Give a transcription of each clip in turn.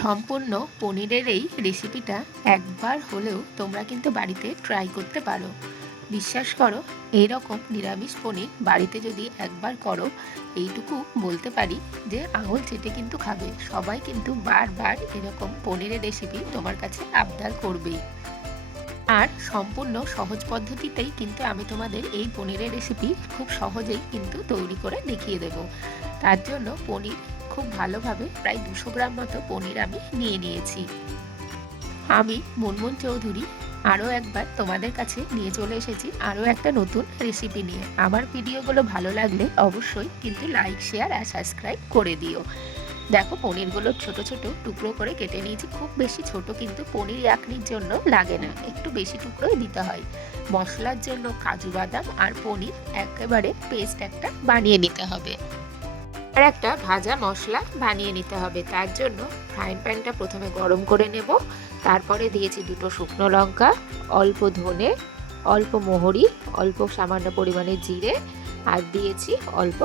সম্পূর্ণ পনিরের এই রেসিপিটা একবার হলেও তোমরা কিন্তু বাড়িতে ট্রাই করতে পারো। বিশ্বাস করো, এইরকম নিরামিষ পনির বাড়িতে যদি একবার করো, এইটুকু বলতে পারি যে আঙুল চেটে কিন্তু খাবে। সবাই কিন্তু বারবার এরকম পনিরের রেসিপি তোমার কাছে আবদার করবেই। আর সম্পূর্ণ সহজ পদ্ধতিতেই কিন্তু আমি তোমাদের এই পনিরের রেসিপি খুব সহজেই কিন্তু তৈরি করে দেখিয়ে দেব। তার জন্য পনির খুব ভালোভাবে প্রায় 200 গ্রাম মতো পনির আমি নিয়ে নিয়েছি। আমি মুনমুন চৌধুরী আরও একবার তোমাদের কাছে নিয়ে চলে এসেছি আরও একটা নতুন রেসিপি নিয়ে। আমার ভিডিওগুলো ভালো লাগলে অবশ্যই কিন্তু লাইক, শেয়ার আর সাবস্ক্রাইব করে দিও। দেখো, পনিরগুলো ছোট ছোট টুকরো করে কেটে নিয়েছি। খুব বেশি ছোট কিন্তু পনির ইয়াকনির জন্য লাগে না, একটু বেশি টুকরোই দিতে হয়। মশলার জন্য কাজু বাদাম আর পনির একেবারে পেস্ট একটা বানিয়ে নিতে হবে। আর একটা ভাজা মশলা বানিয়ে নিতে হবে। তার জন্য ফ্রাইং প্যানটা প্রথমে গরম করে নেব। তারপরে দিয়েছি দুটো শুকনো লঙ্কা, অল্প ধনে, অল্প মোহরি, অল্প সামান্য পরিমাণে জিরে, আর দিয়েছি অল্প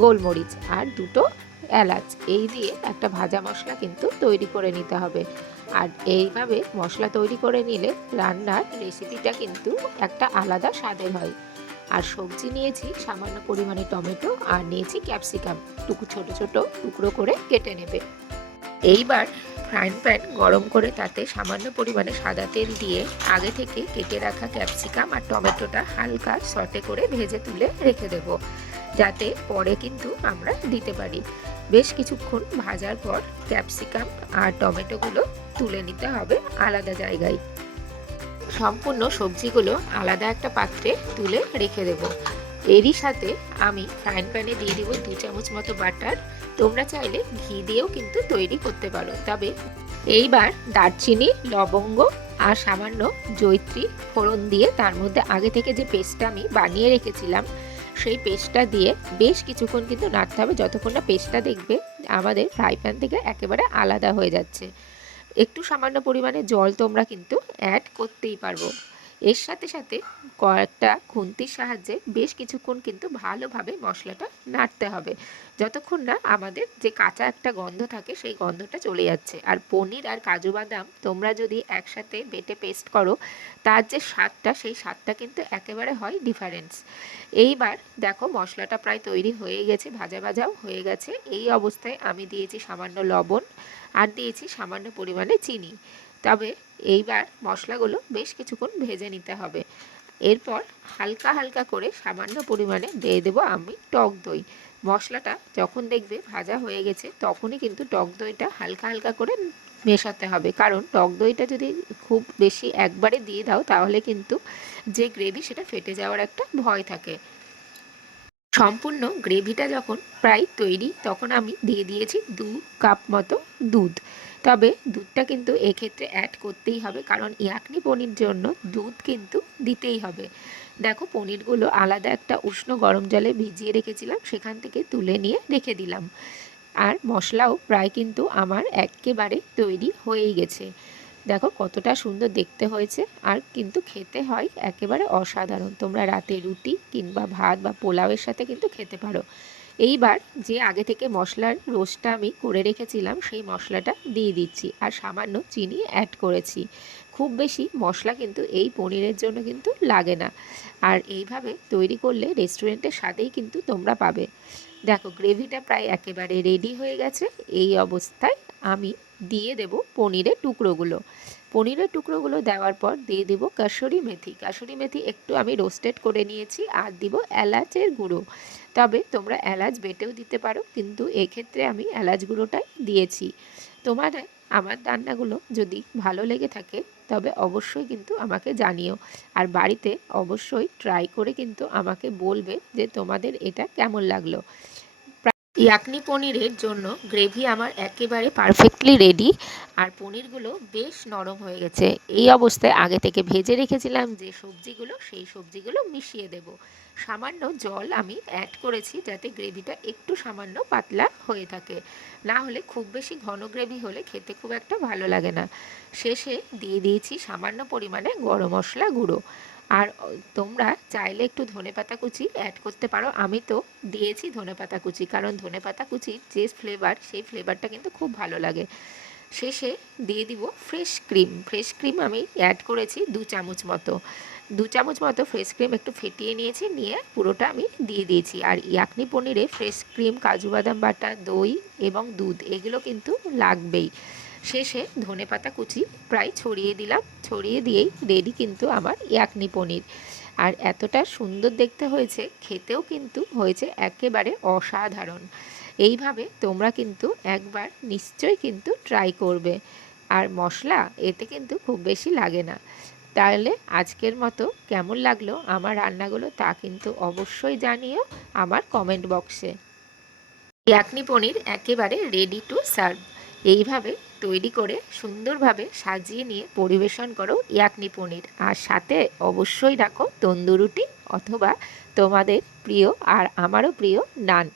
গোলমরিচ আর দুটো এলাচ। এই দিয়ে একটা ভাজা মশলা কিন্তু তৈরি করে নিতে হবে। আর এইভাবে মশলা তৈরি করে নিলে রান্নার রেসিপিটা কিন্তু একটা আলাদা স্বাদের হয়। আর সবজি নিয়েছি সামান্য পরিমাণে টমেটো, আর নিয়েছি ক্যাপসিকাম, ছোট ছোট টুকরো করে কেটে নেবে। এইবার ফ্রাইং প্যান গরম করে তাতে সামান্য পরিমাণে সাদা তেল দিয়ে আগে থেকে কেটে রাখা ক্যাপসিকাম আর টমেটোটা হালকা সটে করে ভেজে তুলে রেখে দেব, যাতে পরে কিন্তু আমরা দিতে পারি। বেশ কিছুক্ষণ ভাজার পর ক্যাপসিকাম আর টমেটোগুলো তুলে নিতে হবে আলাদা জায়গায়। সম্পূর্ণ সবজিগুলো আলাদা একটা পাত্রে তুলে রেখে দেব। এরই সাথে আমি ফ্রাইং প্যানে দিয়ে দিব 2 চামচ মতো বাটার। তোমরা চাইলে ঘি দিয়েও কিন্তু তৈরি করতে পারো। তবে এইবার দারচিনি, লবঙ্গ আর সামান্য জয়িত্রী ফোড়ন দিয়ে তার মধ্যে আগে থেকে যে পেস্টটা আমি বানিয়ে রেখেছিলাম সেই পেস্টটা দিয়ে বেশ কিছুক্ষণ কিন্তু নাড়তে হবে, যতক্ষণ না পেস্টটা দেখবে আমাদের ফ্রাই প্যান থেকে একেবারে আলাদা হয়ে যাচ্ছে। একটু সামান্য পরিমাণে জল তোমরা কিন্তু অ্যাড করতেই পারবো। এর সাথে সাথে কয়েকটা খুন্তির সাহায্যে বেশ কিছুক্ষণ কিন্তু ভালোভাবে মশলাটা নাড়তে হবে, যতক্ষণ না আমাদের যে কাঁচা একটা গন্ধ থাকে সেই গন্ধটা চলে যাচ্ছে। আর পনির আর কাজু বাদাম তোমরা যদি একসাথে বেটে পেস্ট করো, তার যে স্বাদটা সেই স্বাদটা কিন্তু একেবারে হয় ডিফারেন্স। এইবার দেখো, মশলাটা প্রায় তৈরি হয়ে গেছে, ভাজা ভাজাও হয়ে গেছে। এই অবস্থায় আমি দিয়েছি সামান্য লবণ আর দিয়েছি সামান্য পরিমাণে চিনি। তবে এইবার মশলাগুলো বেশ কিছুক্ষণ ভেজে নিতে হবে। এরপর হালকা হালকা করে সামান্য পরিমাণে দিয়ে দেবো আমি টক দই। মশলাটা যখন দেখবে ভাজা হয়ে গেছে তখনই কিন্তু টক দইটা হালকা হালকা করে মেশাতে হবে, কারণ টক দইটা যদি খুব বেশি একবারে দিয়ে দাও তাহলে কিন্তু যে গ্রেভি সেটা ফেটে যাওয়ার একটা ভয় থাকে। সম্পূর্ণ গ্রেভিটা যখন প্রায় তৈরি তখন আমি দিয়ে দিয়েছি 2 কাপ মতো দুধ। তবে দুধটা কিন্তু এক্ষেত্রে অ্যাড করতেই হবে, কারণ ইয়াকনি পনির জন্য দুধ কিন্তু দিতেই হবে। দেখো, পনিরগুলো আলাদা একটা উষ্ণ গরম জলে ভিজিয়ে রেখেছিলাম, সেখান থেকে তুলে নিয়ে রেখে দিলাম। আর মশলাও প্রায় কিন্তু আমার একেবারে তৈরি হয়েই গেছে। দেখো কতটা সুন্দর দেখতে হয়েছে, আর কিন্তু খেতে হয় একেবারে অসাধারণ। তোমরা রাতে রুটি কিংবা ভাত বা পোলাওয়ের সাথে কিন্তু খেতে পারো। এইবার যে আগে থেকে মশলার রোস্টটা আমি করে রেখেছিলাম সেই মশলাটা দিয়ে দিচ্ছি, আর সামান্য চিনি অ্যাড করেছি। খুব বেশি মশলা কিন্তু এই পনিরের জন্য কিন্তু লাগে না। আর এইভাবে তৈরি করলে রেস্টুরেন্টের স্বাদেই কিন্তু তোমরা পাবে। দেখো, গ্রেভিটা প্রায় একেবারে রেডি হয়ে গেছে। এই অবস্থায় আমি দিয়ে দেব পনিরের টুকরোগুলো। পনিরের টুকরোগুলো দেওয়ার পর দিয়ে দেব কাসুরি মেথি। কাসুরি মেথি একটু আমি রোস্টেড করে নিয়েছি, আর দিব এলাচের গুঁড়ো। তবে তোমরা এলাচ বেটেও দিতে পারো, কিন্তু এক্ষেত্রে আমি এলাচ গুঁড়োটাই দিয়েছি। তোমার আমার রান্নাগুলো যদি ভালো লেগে থাকে তবে অবশ্যই কিন্তু আমাকে জানিও। আর বাড়িতে অবশ্যই ট্রাই করে কিন্তু আমাকে বলবে যে তোমাদের এটা কেমন লাগলো। ইয়াকনি পনিরের জন্য গ্রেভি আমার একেবারে পারফেক্টলি রেডি, আর পনিরগুলো বেশ নরম হয়ে গেছে। এই অবস্থায় আগে থেকে ভেজে রেখেছিলাম যে সবজিগুলো, সেই সবজিগুলো মিশিয়ে দেব। সামান্য জল আমি অ্যাড করেছি যাতে গ্রেভিটা একটু সামান্য পাতলা হয়ে থাকে, না হলে খুব বেশি ঘন গ্রেভি হলে খেতে খুব একটা ভালো লাগে না। শেষে দিয়ে দিয়েছি সামান্য পরিমাণে গরম মশলা গুঁড়ো। আর তোমরা চাইলে একটু ধনেপাতা কুচি অ্যাড করতে পারো। আমি তো দিয়েছি ধনেপাতা কুচি, কারণ ধনেপাতা কুচির যে ফ্লেভার সেই ফ্লেভারটা কিন্তু খুব ভালো লাগে। শেষে দিয়ে দিব ফ্রেশ ক্রিম। ফ্রেশ ক্রিম আমি অ্যাড করেছি 2 চামচ মতো। 2 চামচ মতো ফ্রেশ ক্রিম একটু ফেটিয়ে নিয়েছি, নিয়ে পুরোটা আমি দিয়ে দিয়েছি। আর ইয়াকনি পনিরে ফ্রেশ ক্রিম, কাজু বাদাম বাটা, দই এবং দুধ এগুলো কিন্তু লাগবেই। শেষে ধনেপাতা কুচি প্রায় ছড়িয়ে দিলাম। ছড়িয়ে দিয়েই রেডি কিন্তু আমার ইয়াকনি পনির। আর এতটা সুন্দর দেখতে হয়েছে, খেতেও কিন্তু হয়েছে একেবারে অসাধারণ। এইভাবে তোমরা কিন্তু একবার নিশ্চয়ই কিন্তু ট্রাই করবে। আর মশলা এতে কিন্তু খুব বেশি লাগে না। তাহলে আজকের মতো কেমন লাগলো আমার রান্নাগুলো তা কিন্তু অবশ্যই জানিও আমার কমেন্ট বক্সে। ইয়াকনি পনির একেবারে রেডি টু সার্ভ। এইভাবে তৈরি করে সুন্দরভাবে সাজিয়ে নিয়ে পরিবেশন করো ইয়াকনি পনির, আর সাথে অবশ্যই রাখো তন্দুর রুটি অথবা তোমাদের প্রিয় আর আমারও প্রিয় নান।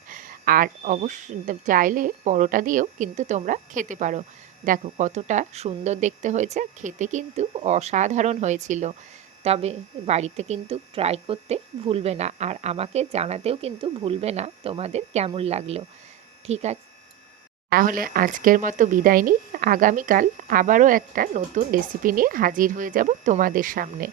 আর অবশ্যই চাইলে পরোটা দিয়েও কিন্তু তোমরা খেতে পারো। দেখো কতটা সুন্দর দেখতে হয়েছে, খেতে কিন্তু অসাধারণ হয়েছিল। তবে বাড়িতে কিন্তু ট্রাই করতে ভুলবে না, আর আমাকে জানাতেও কিন্তু ভুলবে না তোমাদের কেমন লাগলো। ঠিক আছে, তাহলে আজকের মতো বিদায় নিই। আগামীকাল আবারও একটা নতুন রেসিপি নিয়ে হাজির হয়ে যাব তোমাদের সামনে।